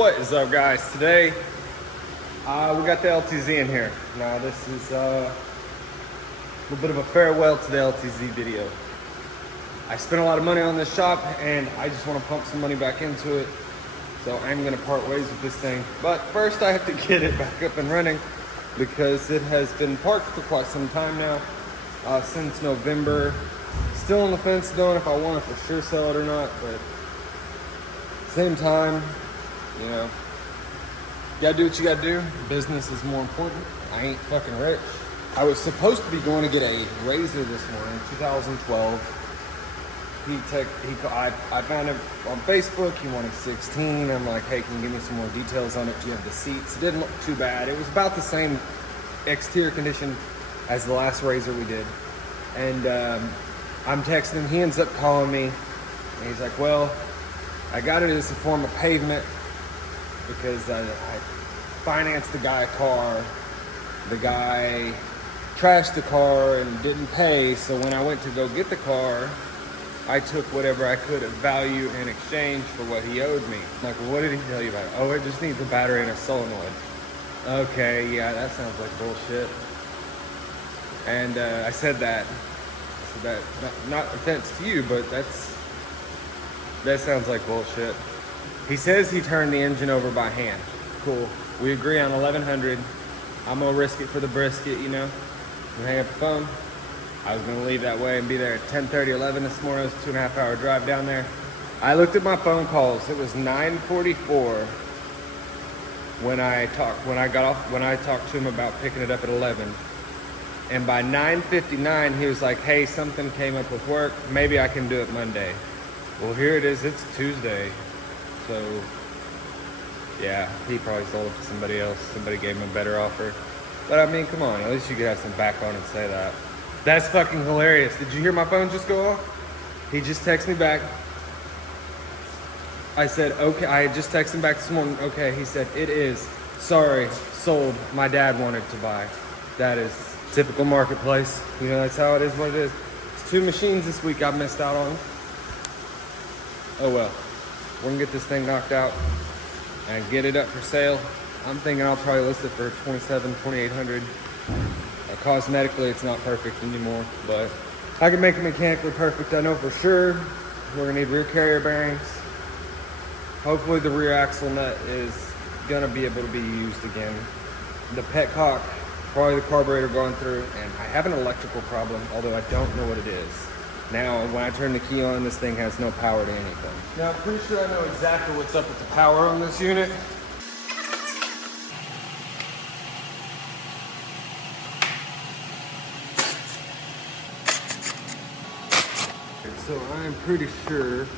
What is up, guys? Today we got the LTZ in here. Now this is a little bit of a farewell to the LTZ video. I spent a lot of money on this shop and I just want to pump some money back into it, so I'm going to part ways with this thing. But first I have to get it back up and running because it has been parked for quite some time now, since November. Still on the fence knowing if I want to for sure sell it or not, but at the same time, you know, you gotta do what you gotta do. Business is more important. I ain't fucking rich. I was supposed to be going to get a razor this morning, 2012. I found him on Facebook. He wanted 16. I'm like, hey, can you give me some more details on it? Do you have the seats? It didn't look too bad. It was about the same exterior condition as the last razor we did. And I'm texting him. He ends up calling me. And he's like, well, I got it as a form of pavement because I financed the guy a car. The guy trashed the car and didn't pay, so when I went to go get the car, I took whatever I could of value in exchange for what he owed me. I'm like, well, what did he tell you about it? Oh, it just needs a battery and a solenoid. Okay, yeah, that sounds like bullshit. And I said that. Not offense to you, but that sounds like bullshit. He says he turned the engine over by hand. Cool. We agree on 1100. I'm gonna risk it for the brisket, you know. We hang up the phone. I was gonna leave that way and be there at 10:30, 11 this morning. It was a 2.5 hour drive down there. I looked at my phone calls. It was 9:44 when I talked to him about picking it up at 11. And by 9:59, he was like, hey, something came up with work. Maybe I can do it Monday. Well, here it is. It's Tuesday. So, yeah, he probably sold it to somebody else. Somebody gave him a better offer. But I mean, come on, at least you could have some backbone and say that. That's fucking hilarious. Did you hear my phone just go off? He just texted me back. I said, okay, I had just texted him back this morning. Okay, he said, it is. Sorry, sold. My dad wanted to buy. That is typical marketplace. You know, that's how it is, what it is. It's 2 machines this week I missed out on. Oh well. We're gonna get this thing knocked out and get it up for sale. I'm thinking I'll probably list it for $2,800. Cosmetically, it's not perfect anymore, but I can make it mechanically perfect, I know for sure. We're gonna need rear carrier bearings. Hopefully the rear axle nut is gonna be able to be used again. The petcock, probably the carburetor going through, and I have an electrical problem, although I don't know what it is. Now, when I turn the key on, this thing has no power to anything. Now, I'm pretty sure I know exactly what's up with the power on this unit. So I'm pretty sure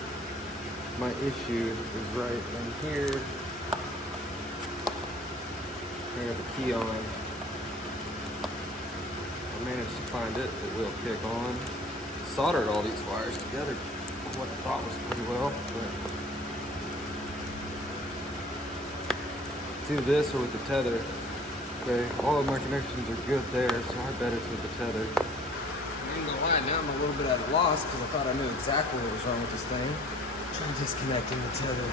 my issue is right in here. I got the key on. I managed to find it. It will kick on. Soldered all these wires together, what I thought was pretty well, but it's either this or with the tether. Okay, all of my connections are good there, so I bet it's with the tether. I ain't gonna lie, now I'm a little bit at a loss because I thought I knew exactly what was wrong with this thing. Try disconnecting the tether.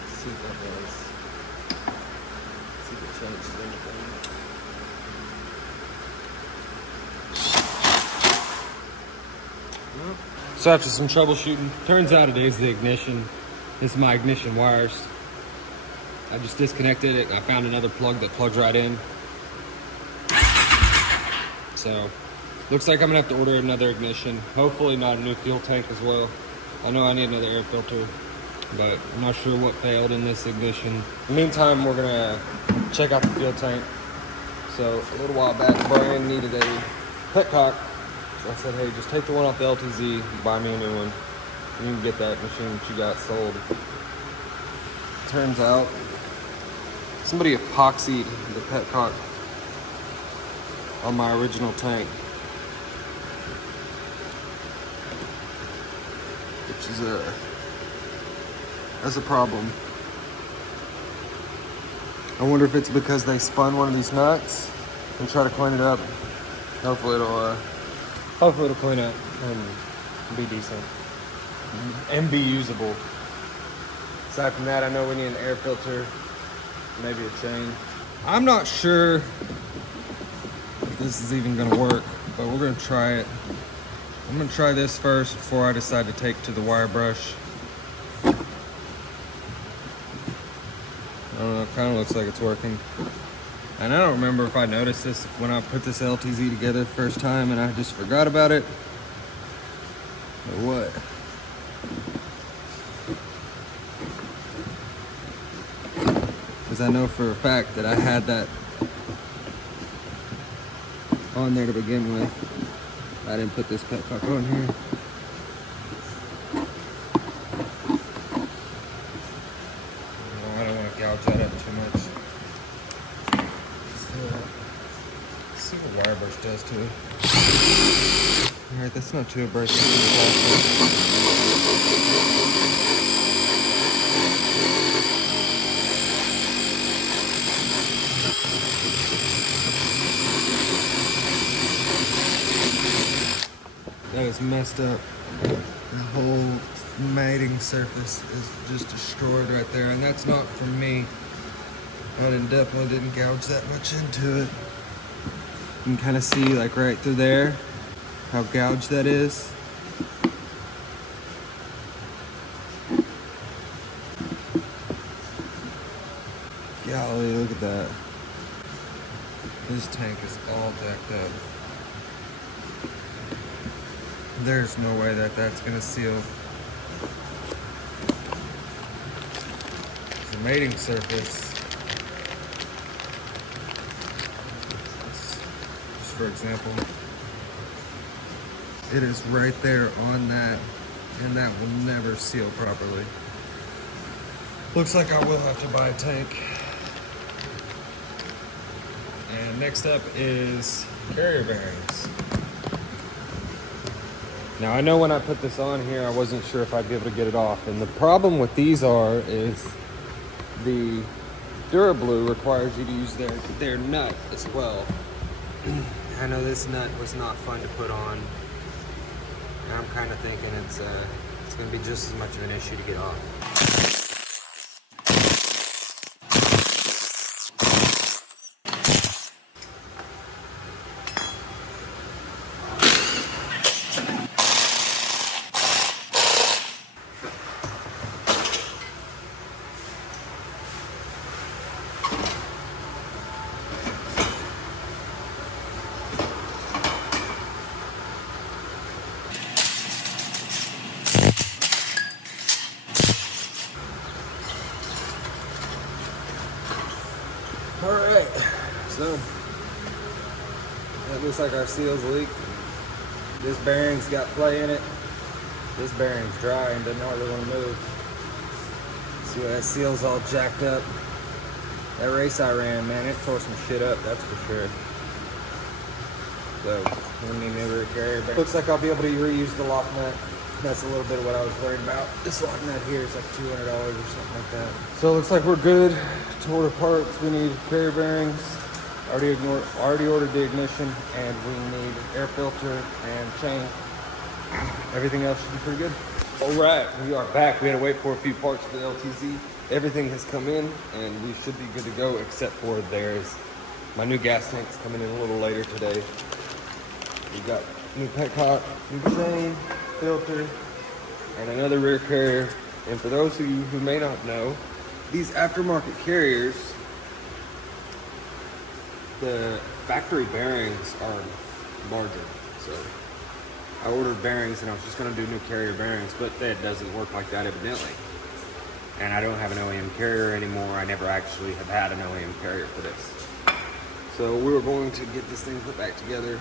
Let's see what that does. See if it changes anything. So after some troubleshooting, turns out it is the ignition. This is my ignition wires. I just disconnected it. I found another plug that plugs right in. So, looks like I'm gonna have to order another ignition. Hopefully not a new fuel tank as well. I know I need another air filter, but I'm not sure what failed in this ignition. In the meantime, we're gonna check out the fuel tank. So, a little while back, Brian needed a petcock. I said, hey, just take the one off the LTZ, buy me a new one. You can get that machine that you got sold. Turns out, somebody epoxied the petcock on my original tank. Which is that's a problem. I wonder if it's because they spun one of these nuts and try to clean it up. Hopefully it'll clean up and be decent and be usable. Aside from that, I know we need an air filter, maybe a chain. I'm not sure if this is even gonna work, but we're gonna try it. I'm gonna try this first before I decide to take to the wire brush. I don't know, it kind of looks like it's working. And I don't remember if I noticed this when I put this LTZ together the first time and I just forgot about it, or what. Because I know for a fact that I had that on there to begin with. I didn't put this petcock on here. I don't want to gouge that up too much. Let's see what wire brush does to it. Alright, that's not too abrasive. That is messed up. The whole mating surface is just destroyed right there, and that's not from me. I definitely didn't gouge that much into it. You can kind of see, like right through there, how gouged that is. Golly, look at that. This tank is all decked up. There's no way that that's gonna seal. The mating surface, just for example, it is right there on that, and that will never seal properly. Looks like I will have to buy a tank. And next up is carrier bearings. Now I know when I put this on here, I wasn't sure if I'd be able to get it off. And the problem with these is the DuraBlue requires you to use their nut as well. I know this nut was not fun to put on. And I'm kind of thinking it's gonna be just as much of an issue to get off. Alright, so that looks like our seal's leaked. This bearing's got play in it. This bearing's dry and doesn't hardly want to move. See why that seal's all jacked up. That race I ran, man, it tore some shit up, that's for sure. So, we need newer carrier bearing. Looks like I'll be able to reuse the lock nut. That's a little bit of what I was worried about. This lock nut here is like $200 or something like that. So it looks like we're good to order parts. We need carrier bearings. Already ordered the ignition, and we need air filter and chain. Everything else should be pretty good. All right, we are back. We had to wait for a few parts for the LTZ. Everything has come in, and we should be good to go, except for my new gas tank's coming in a little later today. We got new petcock, new chain, filter, and another rear carrier. And for those of you who may not know, these aftermarket carriers, the factory bearings are larger. So I ordered bearings and I was just gonna do new carrier bearings, but that doesn't work like that evidently. And I don't have an OEM carrier anymore. I never actually have had an OEM carrier for this. So we were going to get this thing put back together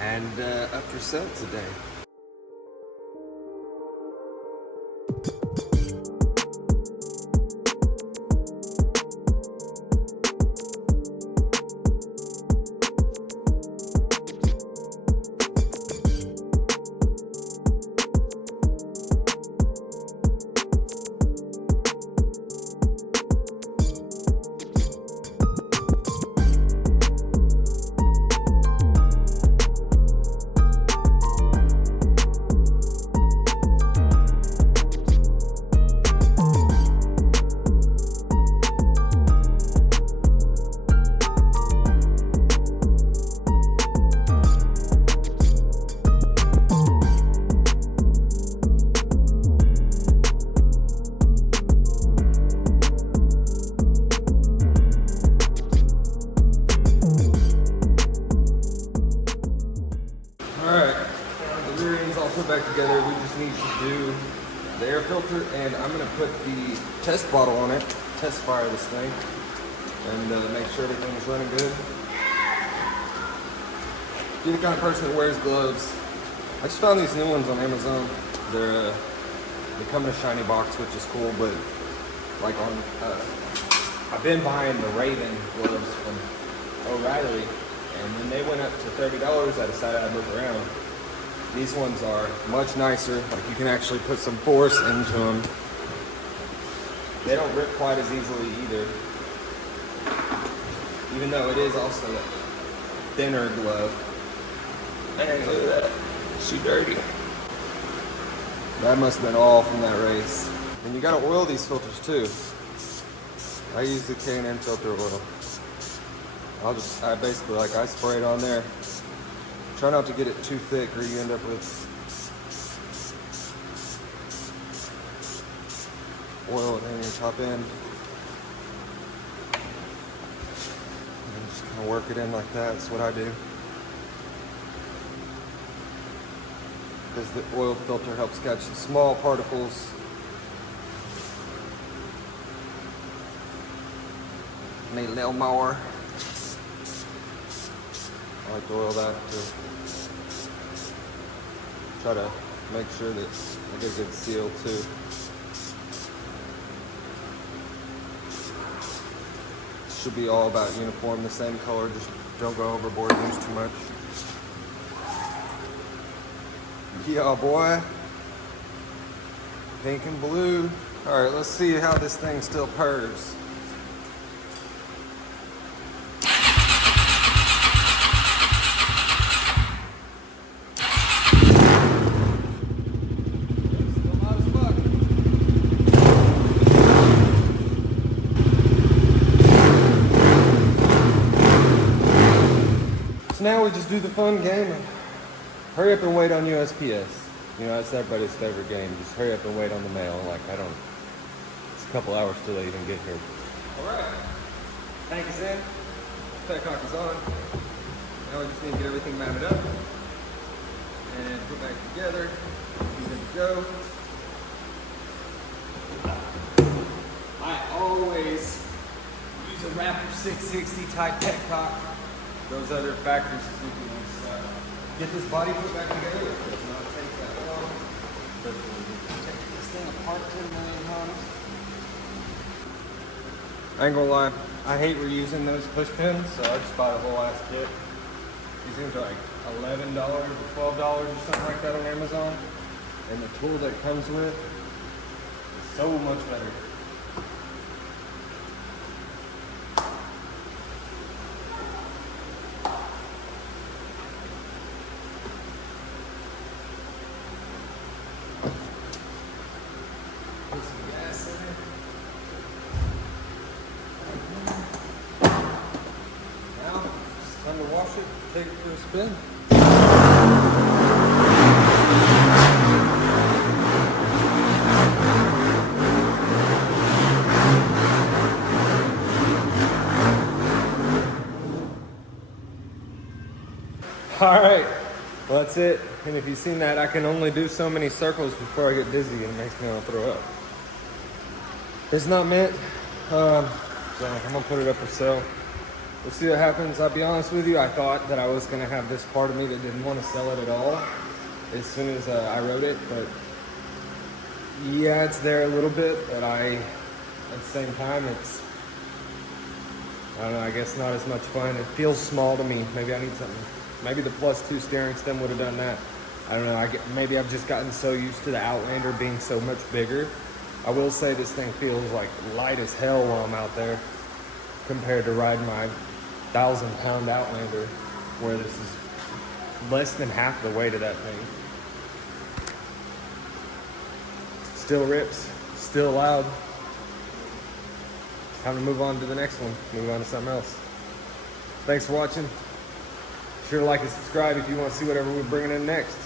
and up for sale today. filter, and I'm gonna put the test bottle on it, test fire this thing, and make sure everything's running good. You're the kind of person that wears gloves. I just found these new ones on Amazon. They come in a shiny box, which is cool, but like I've been buying the Raven gloves from O'Reilly, and when they went up to $30, I decided I'd look around. These ones are much nicer. Like you can actually put some force into them. They don't rip quite as easily either, even though it is also a thinner glove. Hey, look at that. She dirty. That must have been all from that race. And you gotta oil these filters too. I use the K&N filter oil. I basically, like, I spray it on there. Try not to get it too thick or you end up with oil in your top end. And just kind of work it in like that. That's what I do. Because the oil filter helps catch the small particles. Need a little more. I like to oil that to try to make sure that I get a good seal too. Should be all about uniform, the same color, just don't go overboard, use too much. Yeah, boy. Pink and blue. All right, let's see how this thing still purrs. So now we just do the fun game of hurry up and wait on USPS. You know, that's everybody's favorite game. Just hurry up and wait on the mail. Like, it's a couple hours till they even get here. All right. Tank is in. Petcock is on. Now we just need to get everything mounted up and put back together. Be good to go. I always use a Raptor 660 type petcock. Those other factory Suzuki ones. Get this body put back together. It does not take that long. But take this thing apart 10 million times. I ain't gonna lie, I hate reusing those push pins, so I just bought a whole ass kit. These things are like $11 or $12 or something like that on Amazon. And the tool that it comes with is so much better. Put some gas in it. Now, it's time to wash it, take it for a spin. All right, well that's it. And if you've seen that, I can only do so many circles before I get dizzy and it makes me want to throw up. It's not meant, so I'm gonna put it up for sale. We'll see what happens. I'll be honest with you, I thought that I was gonna have this part of me that didn't want to sell it at all as soon as I wrote it, but yeah, it's there a little bit, but at the same time, I don't know, I guess not as much fun. It feels small to me. Maybe I need something. Maybe the +2 steering stem would have done that. I don't know, maybe I've just gotten so used to the Outlander being so much bigger. I will say this thing feels like light as hell while I'm out there compared to riding my 1,000-pound Outlander, where this is less than half the weight of that thing. Still rips, still loud. Time to move on to the next one, move on to something else. Thanks for watching. Be sure to like and subscribe if you want to see whatever we're bringing in next.